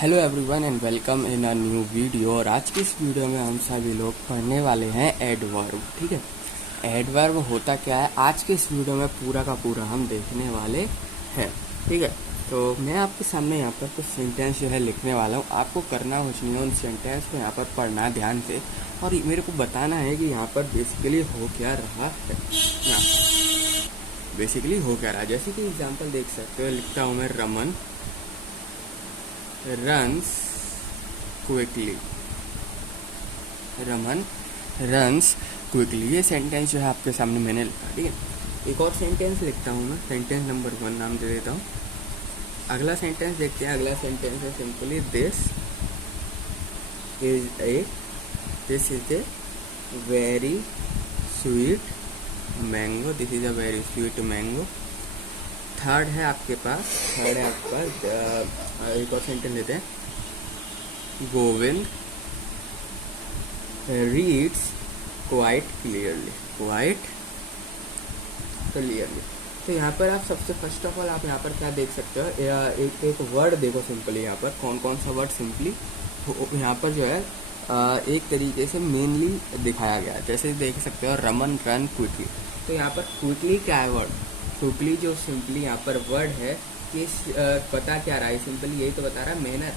Hello everyone and welcome in a new video. और आज की इस वीडियो में हम सभी लोग पढ़ने वाले हैं एडवर्ब। ठीक है, एडवर्ब होता क्या है आज के इस वीडियो में पूरा का पूरा हम देखने वाले हैं। ठीक है, तो मैं आपके सामने यहाँ पर कुछ सेंटेंस जो है लिखने वाला हूँ। आपको करना कुछ नहीं है, उन सेंटेंस को यहाँ पर पढ़ना ध्यान से और मेरे को बताना है कि यहाँ पर बेसिकली हो क्या रहा है। यहाँ बेसिकली हो क्या रहा है, जैसे कि एग्जाम्पल देख सकते हो, लिखता हूँ मैं Raman runs quickly। Raman runs quickly, ये सेंटेंस जो है आपके सामने मैंने लिखा। ठीक है, एक और सेंटेंस लिखता हूँ मैं, सेंटेंस नंबर 1 नाम दे देता हूँ। अगला सेंटेंस देखते हैं। अगला सेंटेंस है simply this is a very sweet mango. This is a very sweet mango. Third है आपके पास एक और सेंटेंस लेते हैं। Govind reads quite clearly. तो यहाँ पर आप सबसे फर्स्ट ऑफ ऑल आप यहाँ पर क्या देख सकते हो, एक वर्ड देखो सिंपली। यहाँ पर कौन कौन सा वर्ड सिंपली यहाँ पर जो है एक तरीके से मेनली दिखाया गया है। जैसे देख सकते हो रमन रन क्विकली। तो यहाँ पर क्विकली क्या है वर्ड, क्विकली जो सिंपली यहाँ पर वर्ड है कि बता क्या रहा है, सिंपली यही तो बता रहा है मैनर,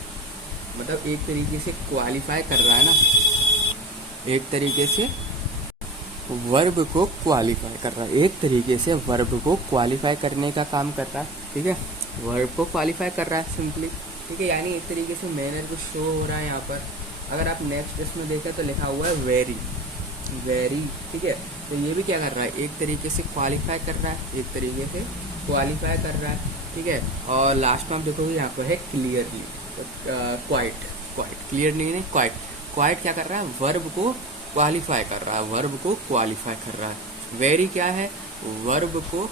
मतलब एक तरीके से क्वालिफाई कर रहा है ना, एक तरीके से वर्ब को क्वालिफाई कर रहा है, एक तरीके से वर्ब को क्वालिफाई करने का काम कर रहा है। ठीक है, वर्ब को क्वालिफाई कर रहा है सिंपली। ठीक है, यानी एक तरीके से मैनर को शो हो रहा है यहाँ पर। अगर आप नेक्स्ट इसमें देखें तो लिखा हुआ है वेरी। ठीक है, तो ये भी क्या कर रहा है, एक तरीके से क्वालिफाई कर रहा है, एक तरीके से क्वालिफाई कर रहा है। ठीक है, और लास्ट में आप देखोगे यहाँ पर है क्लियरली, क्वाइट क्लियर नहीं क्वाइट क्या कर रहा है, वर्ब को क्वालिफाई कर रहा है, वेरी क्या है, वर्ब को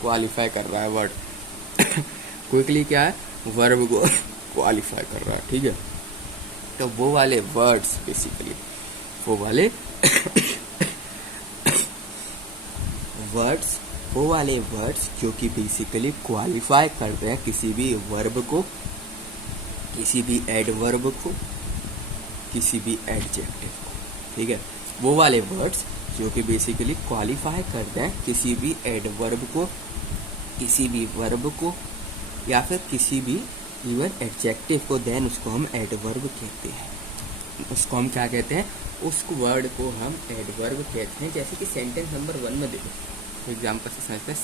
क्वालिफाई कर रहा है वर्ड। क्विकली क्या है, वर्ब को क्वालिफाई कर रहा है। ठीक है, तो वो वाले वर्ड्स बेसिकली वो वाले वर्ड्स जो कि बेसिकली क्वालिफाई करते हैं किसी भी वर्ब को, किसी भी एडवर्ब को, किसी भी एडजेक्टिव को। ठीक है, वो वाले वर्ड्स जो कि बेसिकली क्वालिफाई करते हैं किसी भी एडवर्ब को, किसी भी वर्ब को या फिर किसी भी इवन एडजेक्टिव को, देन उसको हम एडवर्ब कहते हैं। उसको हम क्या कहते हैं, उस वर्ड को हम एडवर्ब कहते हैं। जैसे कि सेंटेंस नंबर 1 में देखो, एग्जाम्पल से समझते हैं।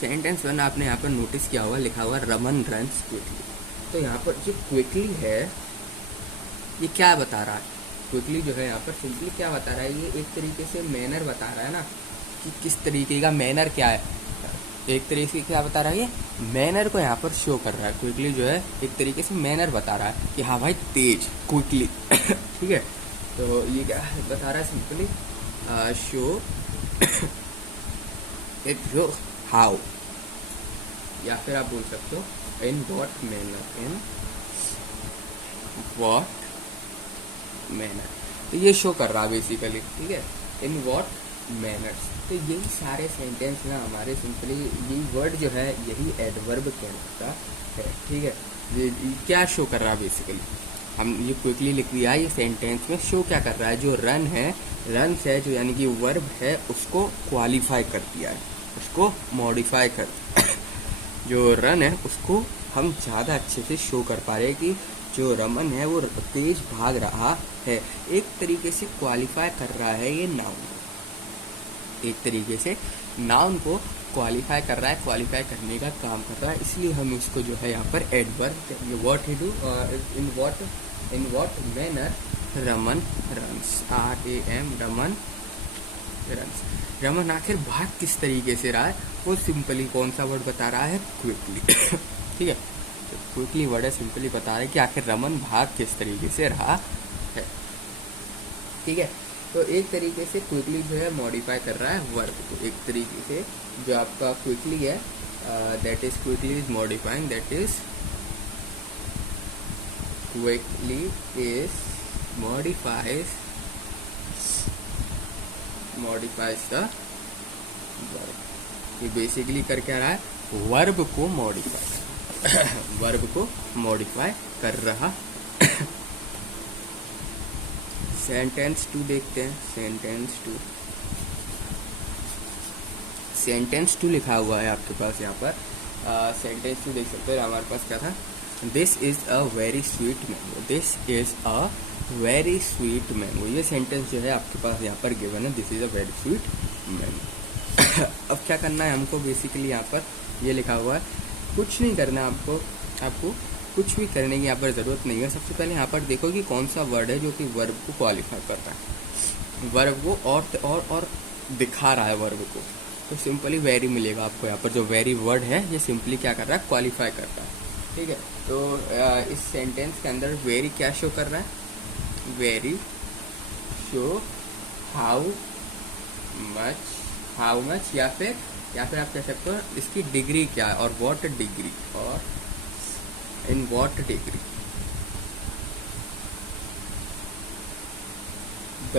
सेंटेंस 1 आपने यहाँ पर नोटिस किया होगा, लिखा हुआ रमन रन्स क्विकली। तो यहाँ पर जो क्विकली है ये क्या बता रहा है, क्विकली जो है यहाँ पर सिंपली क्या बता रहा है, ये एक तरीके से मैनर बता रहा है ना, कि किस तरीके का मैनर क्या है, एक तरीके से क्या बता रहा है, ये मैनर को यहाँ पर शो कर रहा है। क्विकली जो है एक तरीके से मैनर बता रहा है कि हाँ भाई तेज, क्विकली। ठीक है, तो ये क्या बता रहा है, simply show it show how, या फिर आप बोल सकते हो इन व्हाट मैनर। तो ये शो कर रहा है बेसिकली। ठीक है, इन व्हाट मैनर्स। तो यही सारे सेंटेंस ना हमारे सिंपली यही वर्ड जो है यही एडवर्ब कहलाता है। ठीक है, ये क्या शो कर रहा है बेसिकली, हम ये क्विकली लिख दिया, ये सेंटेंस में शो क्या कर रहा है, जो रन्स है जो यानी कि वर्ब है उसको क्वालिफाई कर दिया है, उसको मॉडिफाई कर जो रन है उसको हम ज़्यादा अच्छे से शो कर पा रहे हैं कि जो रमन है वो तेज भाग रहा है। एक तरीके से क्वालिफाई कर रहा है ये नाउन, एक तरीके से नाउन को क्वालिफाई कर रहा है, क्वालिफाई करने का काम कर रहा है, इसलिए हम इसको जो है यहाँ पर adverb what he do in what manner Raman runs, RAM Raman runs. Raman आखिर भाग किस तरीके से रहा है, वो सिंपली कौन सा वर्ड बता रहा है, क्विकली। ठीक है, तो क्विकली वर्ड है, सिंपली बता रहा है कि आखिर रमन भाग किस तरीके से रहा है। ठीक है, तो एक तरीके से क्विकली जो है मॉडिफाई कर रहा है वर्ब को, एक तरीके से जो आपका क्विकली है that is quickly is modifying, that is quickly is modifies the verb. ये बेसिकली कर क्या रहा है, वर्ब को मॉडिफाई वर्ब को मॉडिफाई कर रहा। सेंटेंस 2 देखते हैं। सेंटेंस 2 लिखा हुआ है आपके पास यहाँ पर। सेंटेंस 2 देख सकते हो हमारे पास क्या था, this is a very sweet mango, this is a very sweet mango. ये सेंटेंस जो है आपके पास यहाँ पर गिवन है, this is a very sweet mango. अब क्या करना है हमको, बेसिकली यहाँ पर ये लिखा हुआ है, कुछ नहीं करना आपको कुछ भी करने की यहाँ पर ज़रूरत नहीं है। सबसे पहले यहाँ पर देखो कि कौन सा वर्ड है जो कि वर्ब को क्वालिफाई कर रहा है, वर्ब को और दिखा रहा है वर्ब को। तो सिंपली वेरी मिलेगा आपको यहाँ पर। जो वेरी वर्ड है ये सिंपली क्या कर रहा है, क्वालिफाई कर रहा है, ठीक है। तो इस सेंटेंस के अंदर वेरी क्या शो कर रहा है, वेरी शो हाउ मच, या फिर आप कह सकते हो इसकी डिग्री क्या है, और व्हाट डिग्री, और in what degree the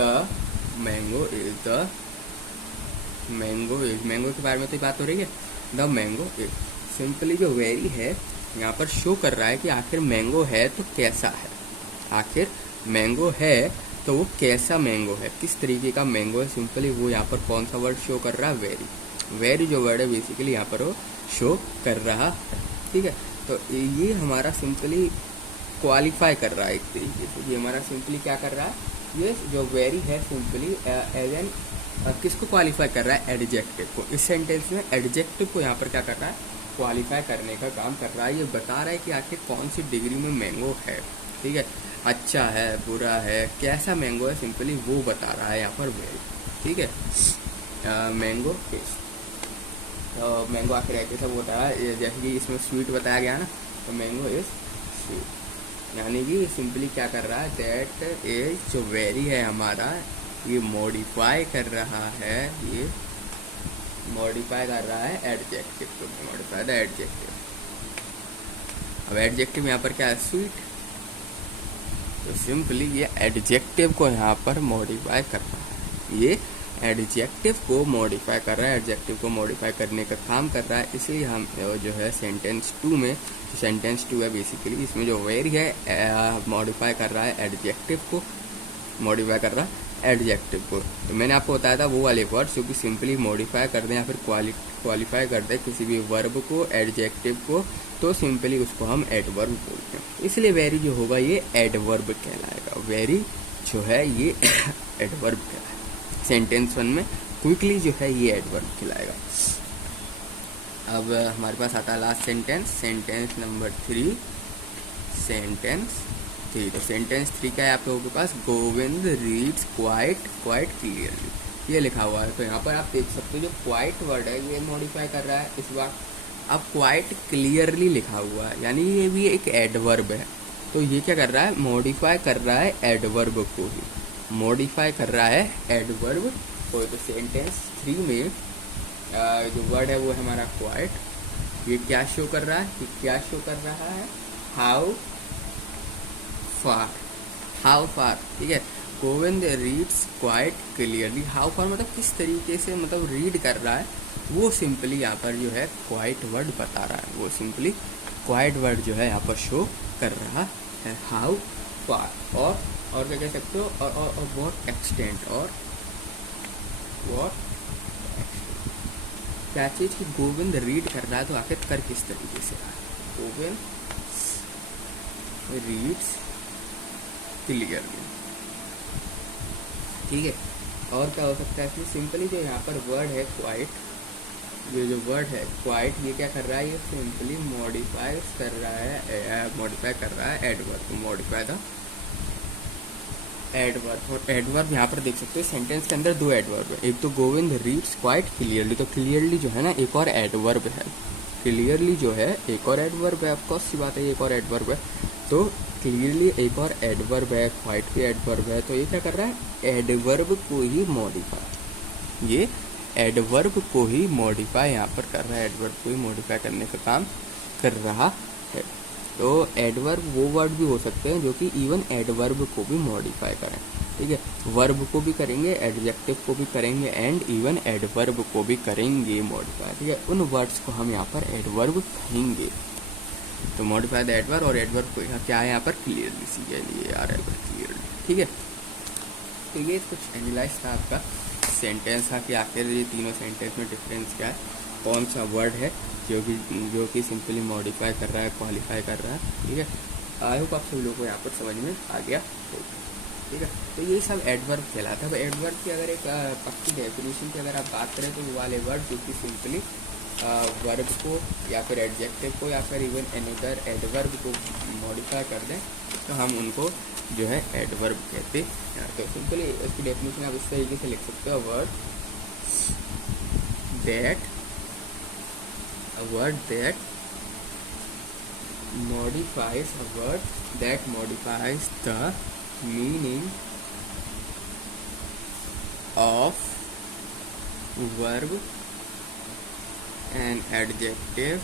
mango is mango के बारे में तो बात हो रही है। द मैंगो इज, सिंपली जो वेरी है यहाँ पर शो कर रहा है कि आखिर मैंगो है तो कैसा है, आखिर मैंगो है तो वो कैसा मैंगो है, किस तरीके का मैंगो है। सिंपली वो यहाँ पर कौन सा वर्ड शो कर रहा है, वेरी जो वर्ड है बेसिकली यहाँ पर वो शो कर रहा है, ठीक है। तो ये हमारा सिंपली क्वालिफाई कर रहा है एक तरीके से। ये हमारा सिंपली क्या कर रहा है, ये जो वेरी है सिंपली एज एन किसको क्वालिफाई कर रहा है, एडजेक्टिव को। इस सेंटेंस में एडजेक्टिव को यहाँ पर क्या कर रहा है, क्वालिफाई करने का काम कर रहा है। ये बता रहा है कि आखिर कौन सी डिग्री में मैंगो है, ठीक है, अच्छा है, बुरा है, कैसा मैंगो है, सिंपली वो बता रहा है यहाँ पर वेरी, ठीक है। मैंगो इज, मैंगो आखिर है कैसा वो बताया, जैसे कि इसमें स्वीट बताया गया ना, तो मैंगो इज स्वीट, यानी कि सिंपली क्या कर रहा है, दैट इज जो वेरी है हमारा, ये मॉडिफाई कर रहा है, ये मॉडिफाई कर रहा है एडजेक्टिव को, मॉडिफाई द एडजेक्टिव। अब एडजेक्टिव यहाँ पर क्या है, स्वीट, तो सिंपली ये एडजेक्टिव को यहाँ पर मॉडिफाई कर रहा है, ये एडजेक्टिव को मॉडिफाई कर रहा है, एडजेक्टिव को मॉडिफाई करने का काम कर रहा है। इसलिए हम जो है सेंटेंस 2 में, सेंटेंस 2 है बेसिकली, इसमें जो वेरी है मॉडिफाई कर रहा है एडजेक्टिव को, मॉडिफाई कर रहा है एडजेक्टिव को। तो मैंने आपको बताया था वो वाले वर्ड्स जो कि सिंपली मॉडिफाई कर दें या फिर क्वालिफाई कर दें किसी भी वर्ब को, एडजेक्टिव को, तो सिंपली उसको हम एडवर्ब बोलते हैं। इसलिए वेरी जो होगा ये एडवर्ब कहलाएगा, वेरी जो है ये एडवर्ब कहलाएगा। सेंटेंस 1 में क्विकली जो है ये एडवर्ब कहलाएगा। अब हमारे पास आता है लास्ट सेंटेंस नंबर 3, तो सेंटेंस 3 का है आप लोगों के पास, गोविंद रीड्स क्वाइट क्लियरली, ये लिखा हुआ है। तो यहाँ पर आप देख सकते हो जो क्वाइट वर्ड है ये मॉडिफाई कर रहा है इस बार। अब क्वाइट क्लियरली लिखा हुआ है, यानी ये भी एक एडवर्ब है। तो ये क्या कर रहा है, मॉडिफाई कर रहा है एडवर्ब को ही, मॉडिफाई कर रहा है एडवर्ब को। तो सेंटेंस 3 में जो वर्ड है वो है हमारा क्वाइट। ये क्या शो कर रहा है, हाउ फार, ठीक है। Govind reads quite clearly, how far मतलब किस तरीके से मतलब रीड कर रहा है, वो सिंपली यहाँ पर जो है क्वाइट वर्ड बता रहा है, वो सिंपली क्वाइट वर्ड जो है यहाँ पर शो कर रहा है, हाउ फार। और क्या कह सकते हो, और व्हाट एक्सटेंट, और व्हाट क्या चीज़ कि गोविंद रीड कर रहा है तो आखिर कर किस तरीके से रहा है, गोविंद रीड्स क्लियरली, ठीक है। और क्या हो सकता है कि सिंपली जो यहाँ पर वर्ड है क्वाइट, ये जो वर्ड है क्वाइट, ये क्या कर रहा है, ये सिंपली मॉडिफाई कर रहा है एडवर्ब, मॉडिफाई द एडवर्ब। और एडवर्ब यहाँ पर देख सकते हो सेंटेंस के अंदर 2 एडवर्ब है, एक तो गोविंद रीड्स क्वाइट क्लियरली, तो क्लियरली जो है ना एक और एडवर्ब है, क्लियरली जो है एक और एडवर्ब है, ऑफकोर्स सी बात है एक और एडवर्ब है। तो क्लियरली एक और एडवर्ब है, क्वाइट भी एडवर्ब है, तो ये क्या कर रहा है, एडवर्ब को ही मॉडिफाई, ये एडवर्ब को ही मॉडिफाई यहाँ पर कर रहा है, एडवर्ब को ही मॉडिफाई करने का काम कर रहा है। तो एडवर्ब वो वर्ड भी हो सकते हैं जो कि इवन एडवर्ब को भी मॉडिफाई करें, ठीक है। वर्ब को भी करेंगे, एडजेक्टिव को भी करेंगे एंड इवन एडवर्ब को भी करेंगे मॉडिफाई, ठीक है। उन वर्ड्स को हम यहाँ पर एडवर्ब कहेंगे। तो मॉडिफाई द एडवर्ब, और एडवर्ब को क्या है यहाँ पर क्लियरली, CLEARLY क्लियरली, ठीक है। तो ये कुछ एनालाइज था आपका सेंटेंस था कि आखिर ये तीनों सेंटेंस में डिफरेंस क्या है, कौन सा वर्ड है जो कि सिंपली मॉडिफाई कर रहा है, क्वालिफाई कर रहा है, ठीक है। आई होप आप सभी लोगों को यहाँ पर समझ में आ गया होगा, ठीक है। तो ये सब एडवर्ब कहलाता है। एडवर्ब की अगर एक पक्की डेफिनेशन की अगर आप बात करें तो वो वाले वर्ड जो कि सिंपली वर्ब को या फिर एडजेक्टिव को या फिर इवन अनदर एडवर्ब को मॉडिफाई कर दें तो हम उनको जो है एडवर्ब कहते हैं। तो सिंपली इसकी डेफिनेशन आप इस तरीके से लिख सकते हो, word that modifies the meaning of verb, an adjective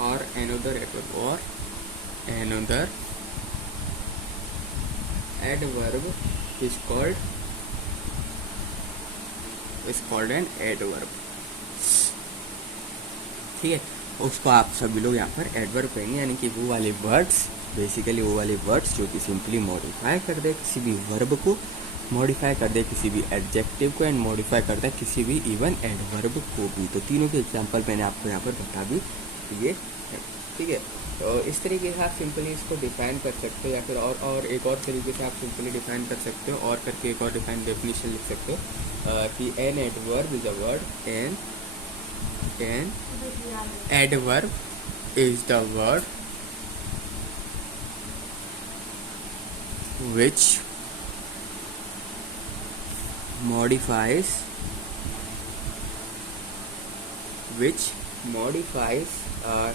or another adverb is called an adverb, ठीक है। उसको आप सभी लोग यहाँ पर एडवर्ब कहेंगे, यानी कि वो वाले वर्ड्स, बेसिकली वो वाले वर्ड्स जो कि सिंपली मॉडिफाई कर दे किसी भी वर्ब को, मॉडिफाई कर दे किसी भी एडजेक्टिव को एंड मॉडिफाई कर दे किसी भी इवन एडवर्ब को भी। तो तीनों के एग्जांपल मैंने आपको यहाँ पर बता भी दिए हैं, ठीक है। तो इस तरीके से आप सिंपली इसको डिफाइन कर सकते हो, या फिर और एक और तरीके से आप सिंपली डिफाइन कर सकते हो, और करके एक और डिफाइन डेफिनेशन लिख सकते हो कि an adverb is a word, an adverb is the word which modifies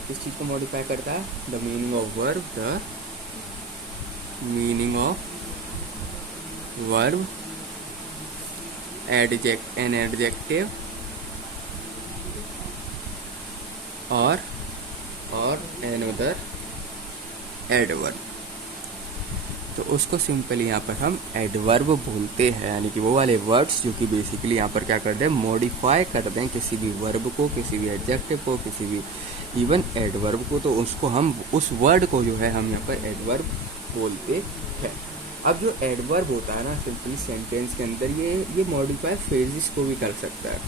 किस चीज को मॉडिफाई करता है, the meaning of verb, an adjective और another adverb। तो उसको सिंपली यहाँ पर हम एडवर्ब बोलते हैं, यानी कि वो वाले वर्ड्स जो कि बेसिकली यहाँ पर क्या कर दें, मॉडिफाई कर दें किसी भी वर्ब को, किसी भी एडजेक्टिव को, किसी भी इवन एडवर्ब को। तो उसको हम, उस वर्ड को जो है हम यहाँ पर एडवर्ब बोलते हैं। अब जो एडवर्ब होता है ना सिंपली सेंटेंस के अंदर, ये मॉडिफाई फ्रेजेस को भी कर सकता है।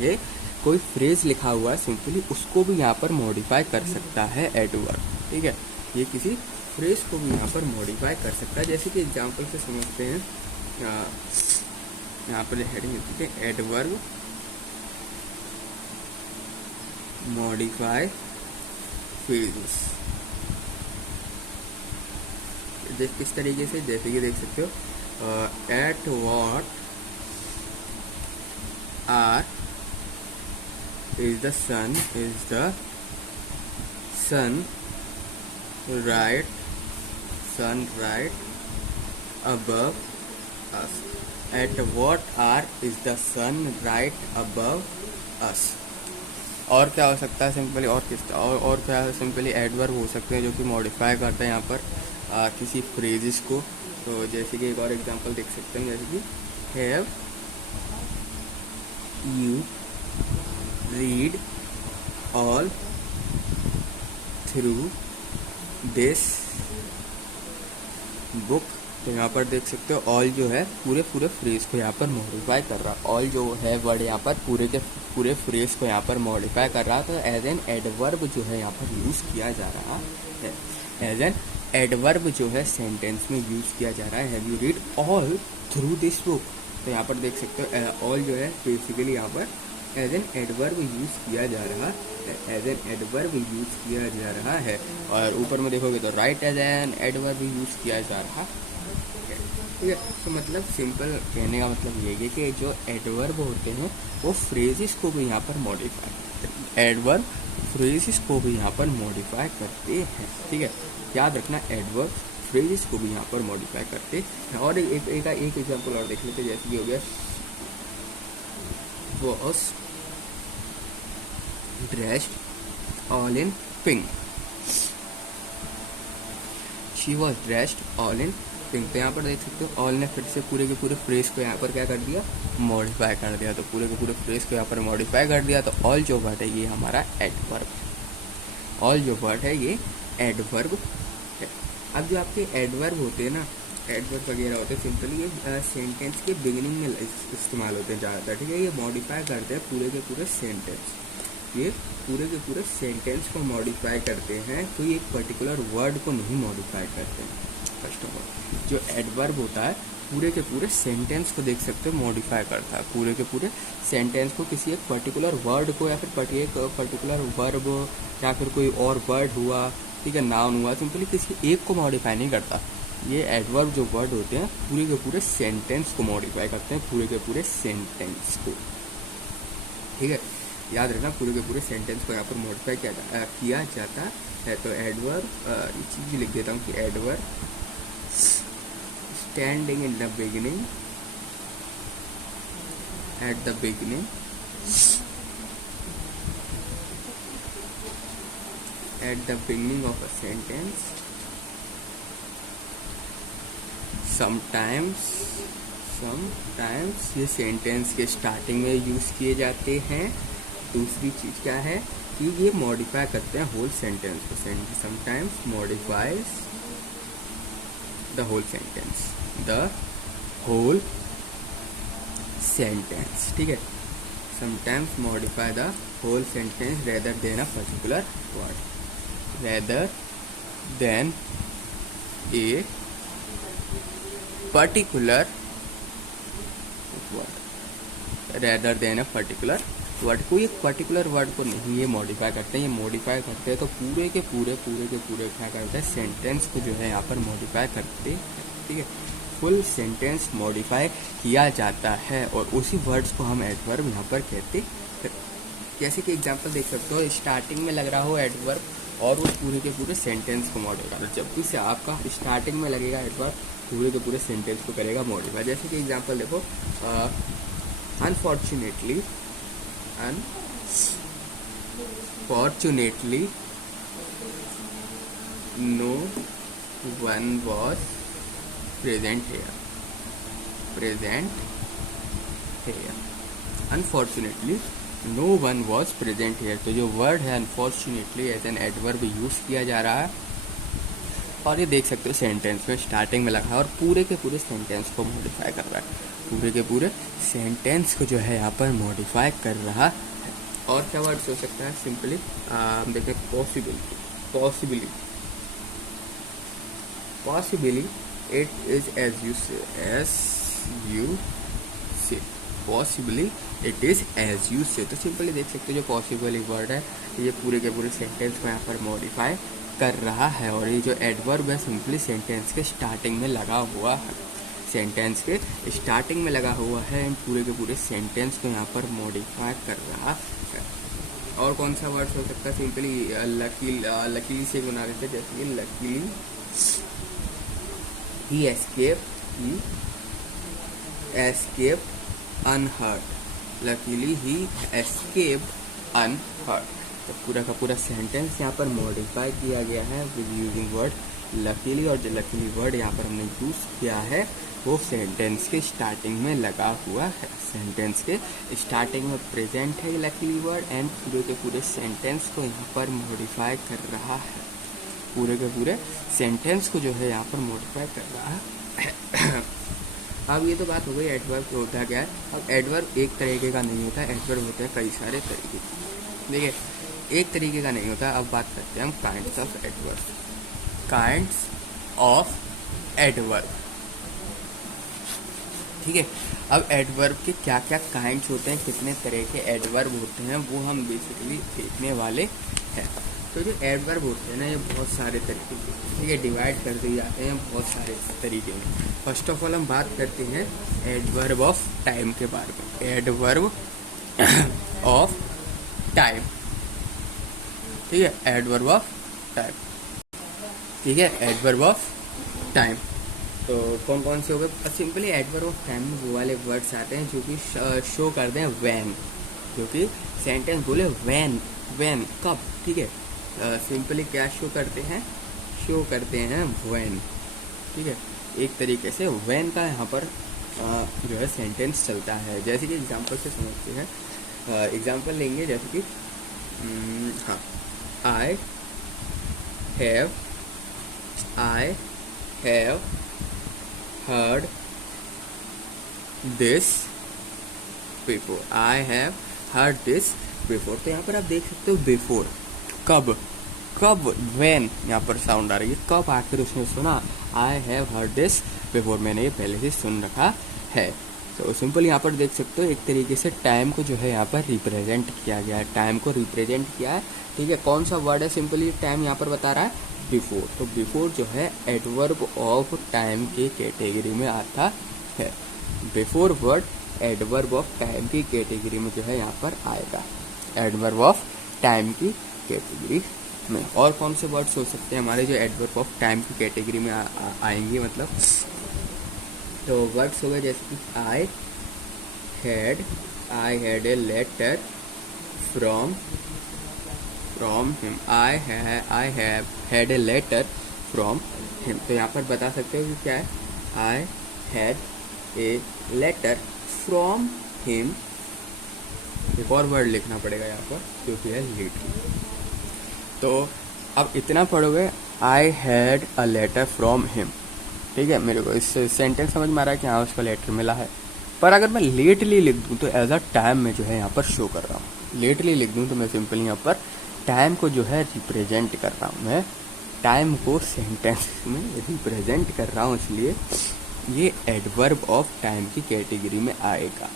ये कोई फ्रेज लिखा हुआ है सिंपली उसको भी यहाँ पर मॉडिफाई कर सकता है एडवर्ब, ठीक है। ये किसी फ्रेज को भी यहाँ पर मॉडिफाई कर सकता है। जैसे कि एग्जांपल से समझते हैं, यहाँ पर हेडिंग लिखते हैं एडवर्ब मॉडिफाई फ्रेजेस। किस तरीके से, जैसे कि देख सकते हो, at what are is the sun right above us, at what hour is the sun right above us। और क्या हो सकता है सिंपली, और क्या सिंपली एडवर्ब हो सकते हैं जो कि मॉडिफाई करते हैं यहाँ पर किसी फ्रेजेस को। तो जैसे कि एक और एग्जांपल देख सकते हैं, जैसे कि have you read all through this book। तो यहाँ पर देख सकते हो ऑल जो है पूरे फ्रेज को यहाँ पर मॉडिफाई कर रहा है। ऑल जो है वर्ड यहाँ पर पूरे फ्रेज को यहाँ पर मॉडिफाई कर रहा है। तो एज एन एडवर्ब जो है यहाँ पर यूज़ किया जा रहा है, एज एन एडवर्ब जो है सेंटेंस में यूज़ किया जा रहा है। Have you read all through this book. तो यहाँ पर देख सकते हो ऑल जो है बेसिकली यहाँ पर एज एन एडवर्ब यूज़ किया जा रहा है, एज एन एडवर्ब यूज़ किया जा रहा है। और ऊपर में देखोगे तो right as an adverb use किया जा रहा है, ठीक है। तो मतलब सिंपल कहने का मतलब ये है कि जो एडवर्ब होते हैं वो फ्रेजेस को भी यहाँ पर एडवर्ब फ्रेजेस को भी यहाँ पर मॉडिफाई करते हैं, ठीक है। याद रखना, एडवर्ब फ्रेजेस को भी यहाँ पर मॉडिफाई करते हैं। और एक एग्जाम्पल और देख लेते हैं, जैसे कि हो गया was dressed all in pink, she was dressed all in pink. तो यहाँ पर देख सकते हो ऑल ने फिर से पूरे के पूरे फ्रेज को यहाँ पर क्या कर दिया, मॉडिफाई कर दिया। तो पूरे के पूरे फ्रेज को यहाँ पर मॉडिफाई कर दिया। तो ऑल जो वर्ड है ये हमारा एडवर्ब, ऑल जो वर्ड है ये एडवर्ब है। अब जो आपके एडवर्ब होते हैं ना, एडवर्ब वगैरह होते हैं, सिंपली ये सेंटेंस के बिगिनिंग में इस्तेमाल होते हैं ज़्यादातर, ठीक है। ये मॉडिफाई करते हैं पूरे के पूरे सेंटेंस, ये पूरे के पूरे सेंटेंस को मॉडिफाई करते हैं, कोई एक पर्टिकुलर वर्ड को नहीं मॉडिफाई करते हैं। फर्स्ट ऑफ ऑल जो एडवर्ब होता है पूरे के पूरे सेंटेंस को देख सकते हो मॉडिफाई करता है, पूरे के पूरे सेंटेंस को किसी एक पर्टिकुलर वर्ड को या फिर एक पर्टिकुलर वर्ब या फिर कोई और वर्ड हुआ, ठीक है, नाउन हुआ, सिंपली किसी एक को मॉडिफाई नहीं करता। ये एडवर्ब जो वर्ड होते हैं पूरे के पूरे सेंटेंस को मॉडिफाई करते हैं, पूरे के पूरे सेंटेंस को, ठीक है। याद रखना पूरे के पूरे सेंटेंस को यहाँ पर मॉडिफाई किया जाता है। तो एडवर्ब ये चीज़ भी लिख देता हूँ कि adverb standing in the beginning, at the beginning, at the beginning of a sentence, sometimes ये सेंटेंस के स्टार्टिंग में यूज़ किए जाते हैं। दूसरी चीज़ क्या है कि ये मॉडिफाई करते हैं होल सेंटेंस को, sometimes modifies the whole sentence, the whole sentence, ठीक है। Sometimes modify the whole sentence rather than a particular word, rather than a particular word, rather than a particular word. कोई एक particular word को नहीं ये modify करते हैं, ये मॉडिफाई करते हैं तो पूरे के पूरे क्या करते हैं, सेंटेंस को जो है यहाँ पर मॉडिफाई करते हैं, ठीक है। फुल सेंटेंस मॉडिफाई किया जाता है और उसी वर्ड्स को हम एडवर्ब यहाँ पर कहते हैं। जैसे कि एग्जांपल देख सकते हो, स्टार्टिंग में लग रहा हो एडवर्ब और वो पूरे के पूरे सेंटेंस को मॉडिफाई करता है। जब भी से आपका स्टार्टिंग में लगेगा एडवर्ब पूरे के पूरे सेंटेंस को करेगा मॉडिफाई। जैसे कि एग्जांपल देखो, unfortunately no one was present here, unfortunately no one was present here. तो जो वर्ड है unfortunately as an adverb use किया जा रहा है और ये देख सकते हो सेंटेंस में स्टार्टिंग में लगा है और पूरे के पूरे सेंटेंस को मॉडिफाई कर रहा है, पूरे के पूरे सेंटेंस को जो है यहाँ पर मॉडिफाई कर रहा है। और क्या वर्ड्स हो सकता है, सिंपली देखें possibility it is as you say, possibly it is as you say. तो सिंपली देख सकते हो जो पॉसिबल वर्ड है ये पूरे के पूरे सेंटेंस को यहाँ पर मॉडिफाई कर रहा है। और ये जो एडवर्ब है सिंपली सेंटेंस के स्टार्टिंग में लगा हुआ है, सेंटेंस के स्टार्टिंग में लगा हुआ है एंड पूरे के पूरे सेंटेंस को यहाँ पर मॉडिफाई कर रहा है। और कौन सा वर्ड हो सकता है, सिंपली लकीली से बना देते, जैसे कि लकीली ही एस्केप अनहर्ट, लकीली ही एस्केप अनहर्ट। तो पूरा का पूरा सेंटेंस यहाँ पर मॉडिफाई किया गया है विद यूजिंग वर्ड लकीली। और जो लकीली वर्ड यहाँ पर हमने यूज़ किया है वो सेंटेंस के स्टार्टिंग में लगा हुआ है, सेंटेंस के स्टार्टिंग में प्रेजेंट है लकीली वर्ड एंड पूरे के पूरे सेंटेंस को यहाँ पर मॉडिफाई कर रहा है, पूरे के पूरे सेंटेंस को जो है यहाँ पर मॉडिफाई कर रहा है। अब ये तो बात हो गई एडवर्ब तो होता क्या है। अब एडवर्ब एक तरीके का नहीं होता, एडवर्ब होता है कई सारे तरीके। देखिए एक तरीके का नहीं होता। अब बात करते हैं हम kinds of adverb, kinds of adverb, ठीक है। अब एडवर्ब के क्या क्या काइंड्स होते हैं, कितने तरह के एडवर्ब होते हैं, वो हम बेसिकली देखने वाले हैं। तो जो एडवर्ब होते हैं ना ये बहुत सारे तरीके के, ठीक है, डिवाइड कर दिए जाते हैं बहुत सारे तरीके में। फर्स्ट ऑफ ऑल हम बात करते हैं एडवर्ब ऑफ टाइम के बारे में, एडवर्ब ऑफ टाइम, ठीक है, एडवर्ब ऑफ टाइम, ठीक है, एडवर्ब ऑफ टाइम। तो कौन कौन से हो गए, सिंपली एडवर्ब ऑफ टाइम में वो वाले वर्ड्स आते हैं जो कि शो करते हैं व्हेन, क्योंकि सेंटेंस बोले व्हेन कब, ठीक है। सिंपली क्या शो करते हैं व्हेन, ठीक है। एक तरीके से व्हेन का यहाँ पर जो है सेंटेंस चलता है। जैसे कि एग्जांपल से समझते हैं, एग्जांपल लेंगे जैसे कि हाँ, I have heard this before, I have heard this before। तो यहाँ पर आप देख सकते हो बिफोर, कब when यहाँ पर साउंड आ रही है, कब आखिर उसने सुना, I have heard this before, मैंने ये पहले से सुन रखा है। तो सिंपल यहाँ पर देख सकते हो एक तरीके से टाइम को जो है यहाँ पर रिप्रेजेंट किया गया है, टाइम को रिप्रेजेंट किया है, ठीक है। कौन सा वर्ड है, सिंपली टाइम यहाँ पर बता रहा है बिफोर। तो बिफोर जो है एडवर्ब ऑफ टाइम की कैटेगरी में आता है। Before word adverb of time की कैटेगरी में जो है यहाँ पर आएगा, एडवर्ब ऑफ टाइम की कैटेगरी में। और कौन से वर्ड्स हो सकते हैं हमारे जो एडवर्ब ऑफ टाइम की कैटेगरी में आएंगे, मतलब तो वर्ड्स हो गए जैसे कि I had a letter from him, I have had a letter from him. तो यहाँ पर बता सकते हो कि क्या है, I had a letter from him. एक और वर्ड लिखना पड़ेगा यहाँ पर क्योंकि है लेटर। तो अब इतना पढ़ोगे, I had a letter from him, ठीक है। मेरे को इस सेंटेंस समझ में आ रहा है कि हाँ उसको लेटर मिला है। पर अगर मैं लेटली लिख दूँ तो एज अ टाइम में जो है यहाँ पर शो कर रहा हूँ। लेटली लिख दूँ तो मैं सिंपली यहाँ पर टाइम को जो है रिप्रेजेंट कर रहा हूँ, मैं टाइम को सेंटेंस में रिप्रेजेंट कर रहा हूँ, इसलिए ये एडवर्ब ऑफ टाइम की कैटेगरी में आएगा।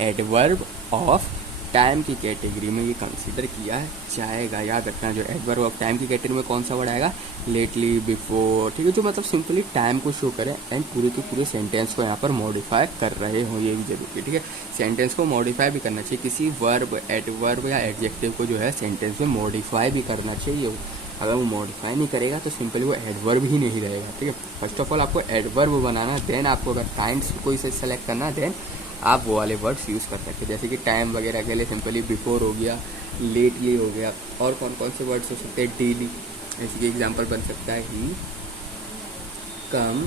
एडवर्ब ऑफ टाइम की कैटेगरी में ये कंसीडर किया जाएगा। याद रखना, जो एडवर्ब ऑफ टाइम की कैटेगरी में कौन सा वर्ड आएगा, लेटली, बिफोर, ठीक है, जो मतलब सिंपली टाइम को शो करें एंड पूरे के पूरे सेंटेंस को यहाँ पर मॉडिफाई कर रहे हो, ये भी जरूरी है, ठीक है। सेंटेंस को मॉडिफाई भी करना चाहिए, किसी वर्ब, एडवर्ब या एडजेक्टिव को जो है सेंटेंस में मॉडिफाई भी करना चाहिए। अगर वो मॉडिफाई नहीं करेगा तो सिंपली वो एडवर्ब ही नहीं रहेगा, ठीक है। फर्स्ट ऑफ ऑल आपको एडवर्ब बनाना, देन आपको अगर टाइम्स कोई से सेलेक्ट करना, देन आप वो वाले वर्ड्स यूज़ कर सकते हैं। जैसे कि टाइम वगैरह के लिए सिंपली बिफोर हो गया, लेटली हो गया। और कौन कौन से वर्ड्स हो सकते हैं, डेली, जैसे कि एग्जांपल बन सकता है ही कम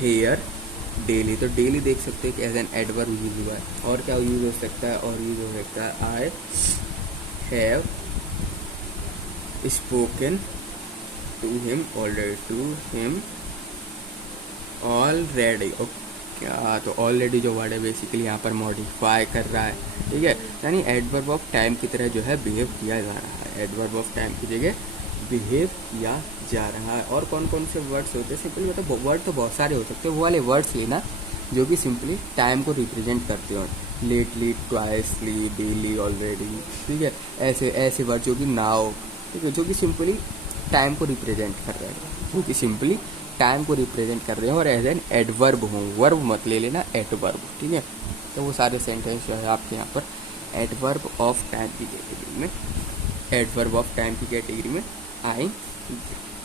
हेयर डेली। तो डेली देख सकते हैं कि एज एन एडवर्ब यूज हुआ है। और क्या यूज हो सकता है, और यूज हो सकता है I have spoken to him already. क्या, तो ऑलरेडी जो वर्ड है बेसिकली यहाँ पर मॉडिफाई कर रहा है, ठीक है। यानी एडवर्ब ऑफ टाइम की तरह जो है बिहेव किया जा रहा है, एडवर्ब ऑफ टाइम की जगह बिहेव किया जा रहा है। और कौन कौन से वर्ड्स होते हैं, सिंपली मतलब वर्ड तो बहुत सारे हो सकते हैं, वो वाले वर्ड्स लेना जो कि सिंपली टाइम को रिप्रेजेंट करते हो, लेटली, ट्वाइसली, डेली, ऑलरेडी, ठीक है। ऐसे वर्ड जो कि नाउ, ठीक है, जो कि सिंपली टाइम को रिप्रेजेंट कर रहे हैं, टाइम को रिप्रेजेंट कर रहे हैं और एज एन एडवर्ब हो, वर्ब मत ले लेना, एडवर्ब, ठीक है। तो वो सारे सेंटेंस जो है आपके यहाँ पर एडवर्ब ऑफ टाइम की कैटेगरी में आएंगे।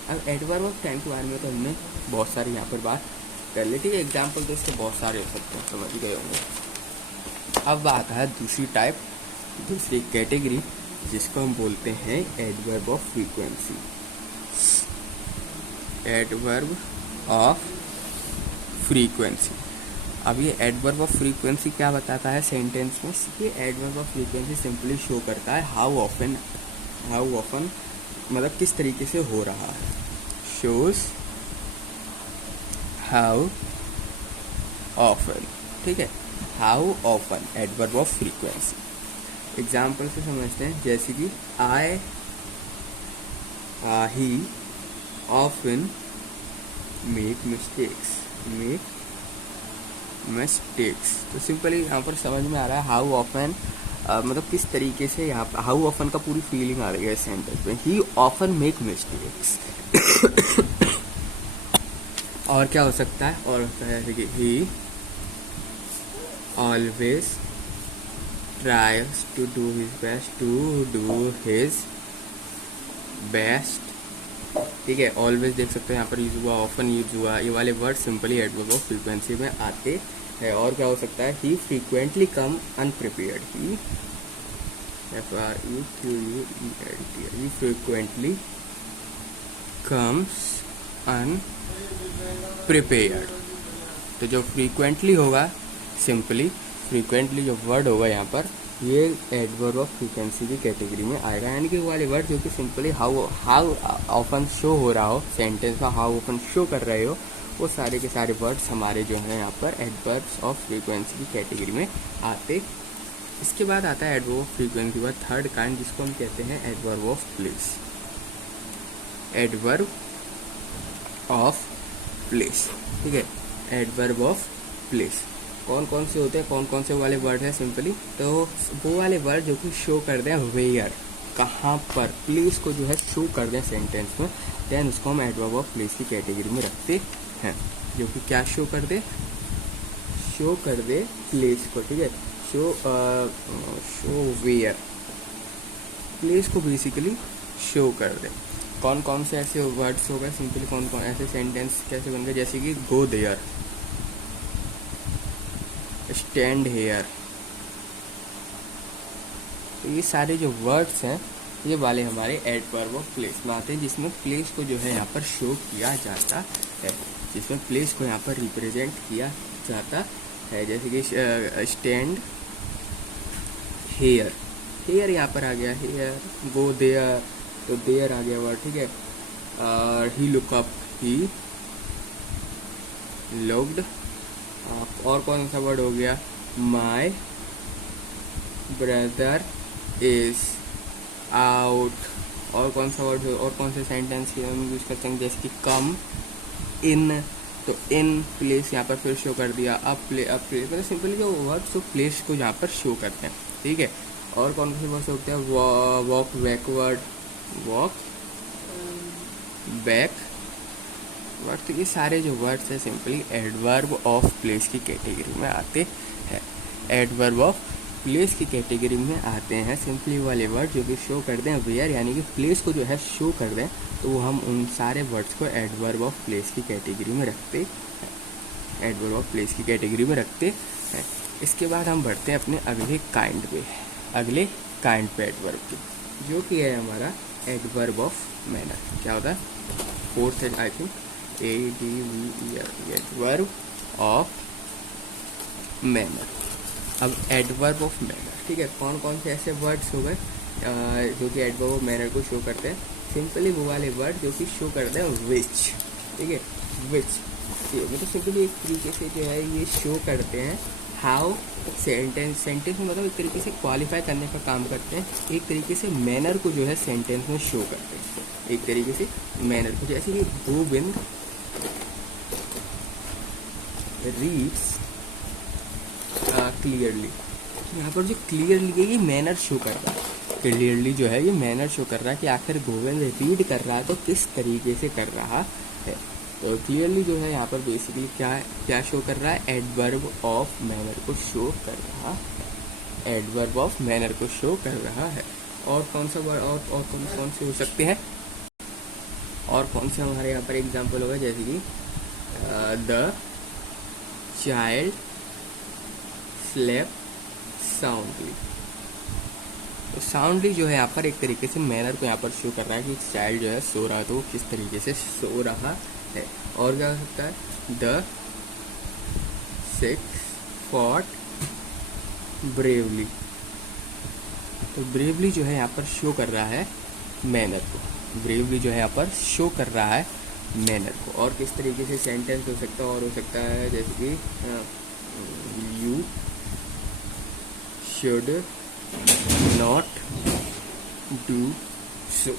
अब एडवर्ब ऑफ टाइम के बारे में तो हमने बहुत सारी यहाँ पर बात कर ली, ठीक है। एग्जाम्पल तो इसके बहुत सारे हो सकते हैं, समझ गए होंगे। अब आता है दूसरी कैटेगरी जिसको हम बोलते हैं adverb of frequency. Adverb of frequency. अब ये एडवर्ब ऑफ फ्रीक्वेंसी क्या बताता है सेंटेंस में, ये adverb of frequency simply show करता है हाउ ऑफन मतलब किस तरीके से हो रहा है, शोज हाउ ऑफन, ठीक है, how often, adverb of frequency. Example से समझते हैं, जैसे कि ही often make mistakes। तो सिंपली यहाँ पर समझ में आ रहा है हाउ ऑफन, मतलब किस तरीके से यहाँ पर हाउ ऑफन का पूरी फीलिंग आ रही है इस सेंटेंस में। He often make mistakes. और क्या हो सकता है, और होता है कि he always tries to do his best, ठीक है। ऑलवेज देख सकते हैं यहाँ पर यूज हुआ, ऑफन यूज हुआ, ये वाले word simply adverb of frequency में आते हैं। और क्या हो सकता है, ही फ्रीक्वेंटली कम अनप्रिपेयर्ड। ही frequently frequently comes unprepared। तो जो फ्रीक्वेंटली होगा सिंपली फ्रीक्वेंटली जो वर्ड होगा यहाँ पर ये एडवर्ब ऑफ फ्रीक्वेंसी की कैटेगरी में आएगा, यानी कि वो वाले वर्ड जो कि सिंपली हाउ ऑफन शो हो रहा हो सेंटेंस का, हाउ ऑफन शो कर रहे हो, वो सारे के सारे वर्ड्स हमारे जो हैं यहाँ पर एडवर्ब्स ऑफ फ्रीक्वेंसी की कैटेगरी में आते। इसके बाद आता है एडवर्ब ऑफ फ्रीक्वेंसी का थर्ड काइंड, जिसको हम कहते हैं adverb of place. Adverb of place, ठीक है, एडवर्ब ऑफ प्लेस कौन कौन से होते हैं, कौन कौन से वाले वर्ड हैं सिंपली, तो वो वाले वर्ड जो कि शो कर दें वेयर, कहाँ पर, प्लेस को जो है शो कर दें सेंटेंस में, देन उसको हम एडवर्ब ऑफ प्लेस की कैटेगरी में रखते हैं। जो कि क्या शो कर दे प्लेस को, ठीक है, शो वेयर, प्लेस को बेसिकली शो कर दे। कौन कौन से ऐसे वर्ड्स हो गए सिंपली, कौन कौन ऐसे सेंटेंस कैसे बन गए, जैसे कि गो देयर, स्टैंड हेयर। तो ये सारे जो वर्ड्स हैं ये वाले हमारे एडवर्ब ऑफ प्लेस में आते हैं, जिसमें प्लेस को जो है यहाँ पर शो किया जाता है, जिसमें प्लेस को यहाँ पर रिप्रेजेंट किया जाता है। जैसे कि स्टैंड हेयर, हेयर यहाँ पर आ गया, हेयर, गो देयर, तो देयर आ गया वर्ड, ठीक है। ही लुक अप, ही लुक्ड, और कौन सा वर्ड हो गया, माई ब्रदर इज आउट, और कौन सा वर्ड, और कौन से सेंटेंस की हम यूज करते हैं, जैसे कि कम इन, तो इन प्लेस यहाँ पर फिर शो कर दिया, अप प्लेस, मतलब सिंपली जो वर्ड्स तो प्लेस को यहाँ पर शो करते हैं, ठीक है। और कौन से वर्ड्स होते हैं, walk backward, walk back word, तो ये सारे जो वर्ड्स हैं सिंपली एडवर्ब ऑफ प्लेस की कैटेगरी में आते हैं। एडवर्ब ऑफ प्लेस की कैटेगरी में आते हैं सिंपली वाले वर्ड जो कि शो कर दें वेयर, यानी कि प्लेस को जो है शो कर दें, तो वो हम उन सारे वर्ड्स को एडवर्ब ऑफ प्लेस की कैटेगरी में रखते हैं, एडवर्ब ऑफ प्लेस की कैटेगरी में रखते हैं। इसके बाद हम बढ़ते हैं अपने अगले काइंड पे एडवर्ब की, जो कि है हमारा एडवर्ब ऑफ मैनर। क्या होता है, फोर्थ है I think, ADVER, adverb of manner. अब एडवर्ब ऑफ मैनर, ठीक है, कौन कौन से ऐसे वर्ड्स हो गए जो कि एडवर्ब ऑफ मैनर को शो करते हैं, सिंपली वो वाले वर्ड जो कि शो करते हैं विच, ठीक है, विच, तो सिंपली एक तरीके से जो है ये शो करते हैं हाउ सेंटेंस में, मतलब एक तरीके से क्वालिफाई करने का काम करते हैं, एक तरीके से मैनर को जो है सेंटेंस में शो करते हैं, एक तरीके से मैनर को, जैसे कि गोविंद रीड्स क्लियरली, यहाँ पर जो क्लियरली है ये मैनर शो कर रहा है, क्लियरली जो है ये मैनर शो कर रहा है कि आखिर गोविंद रीड कर रहा है तो किस तरीके से कर रहा है। तो क्लियरली जो है यहाँ पर बेसिकली क्या शो कर रहा है, एडवर्ब ऑफ मैनर को शो कर रहा है, एडवर्ब ऑफ मैनर को शो कर रहा है। और कौन सा वर्ड और कौन से हो सकते हैं, और कौन से हमारे यहाँ पर एग्जाम्पल होगा, जैसे कि द चाइल्ड स्लेप साउंडली, तो साउंडली जो है यहाँ पर एक तरीके से मैनर को यहाँ पर शो कर रहा है कि चाइल्ड जो है सो रहा है तो वो किस तरीके से सो रहा है। और क्या हो सकता है, द सिक्स फॉट ब्रेवली, तो ब्रेवली जो है यहाँ पर शो कर रहा है मैनर को, ब्रेवली जो है यहाँ पर शो कर रहा है मैनर को। और किस तरीके से सेंटेंस हो सकता है, और हो सकता है जैसे कि you should not do so,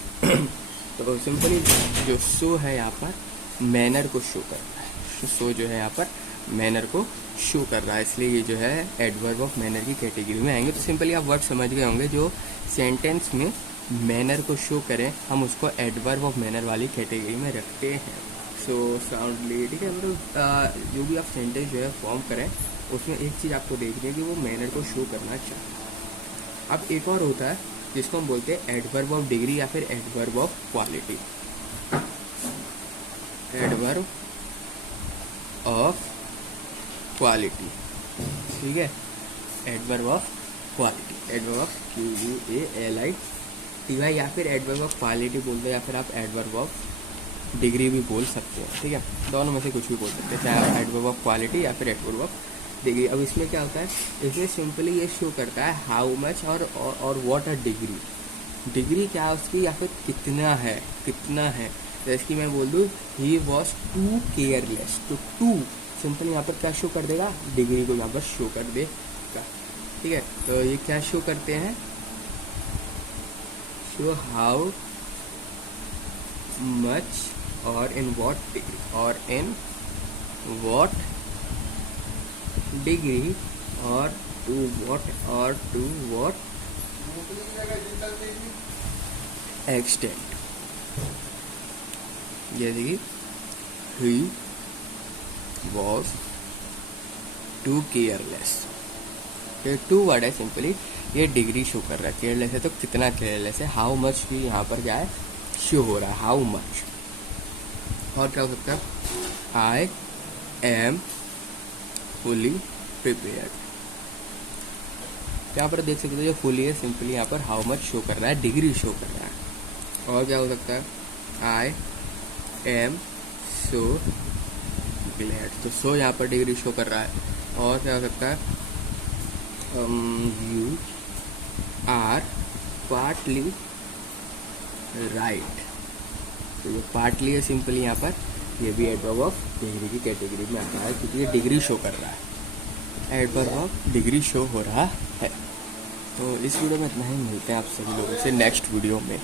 तो सिंपली जो सो है यहाँ पर मैनर को शो कर रहा है, सो जो है यहाँ पर मैनर को शो कर रहा है, इसलिए ये जो है एडवर्ब ऑफ मैनर की कैटेगरी में आएंगे। तो सिंपली आप वर्ड समझ गए होंगे, जो सेंटेंस में मैनर को शो करें हम उसको एडवर्ब ऑफ मैनर वाली कैटेगरी में रखते हैं। सो साउंडली, ठीक है, मतलब जो भी आप सेंटेंस जो है फॉर्म करें उसमें एक चीज़ आपको देखनी है कि वो मैनर को शो करना चाहिए। अब एक और होता है जिसको हम बोलते हैं एडवर्ब ऑफ डिग्री या फिर adverb of quality, adverb of quality, ठीक है, adverb of quality, adverb of QUALITY, या फिर एडवर्ब ऑफ क्वालिटी बोल दो, या फिर आप एडवर्ब ऑफ डिग्री भी बोल सकते हैं, ठीक है, दोनों में से कुछ भी बोल सकते हैं, चाहे आप एडवर्ब ऑफ क्वालिटी या फिर एडवर्ब ऑफ डिग्री। अब इसमें क्या होता है, इसमें सिंपली ये शो करता है हाउ मच और व्हाट अ डिग्री, डिग्री क्या है उसकी, या फिर कितना है। जैसे कि मैं बोल दूँ ही वॉज टू केयरलेस, तो टू सिंपल यहाँ पर क्या शो कर देगा, डिग्री को यहाँ पर शो कर देगा, ठीक है। तो ये क्या शो करते हैं, शो हाउ मच और इन व्हाट डिग्री, और इन व्हाट डिग्री, और टू व्हाट एक्सटेंट। जैसे कि ही वॉज टू केयरलेस, ये टू वर्ड है, सिंपली ये डिग्री शो कर रहा है, केयरलेस है तो कितना केयरलेस है, हाउ मच भी यहाँ पर क्या है शो हो रहा है, हाउ मच। और क्या हो सकता है, आई एम फुली प्रिपेयर्ड, यहाँ पर देख सकते हो जो फुली है सिंपली यहाँ पर हाउ मच शो कर रहा है, डिग्री शो कर रहा है। और क्या हो सकता है, आई एम सो ग्लैड, तो सो यहाँ पर डिग्री शो कर रहा है। और क्या हो सकता है, यू आर पार्टली राइट, तो ये पार्टली है सिंपली यहाँ पर, ये भी एडवर्ब ऑफ डिग्री की कैटेगरी में आता है क्योंकि ये डिग्री शो कर रहा है, एडवर्ब ऑफ डिग्री शो हो रहा है। तो इस वीडियो में इतना ही, मिलते हैं आप सभी लोगों से नेक्स्ट वीडियो में।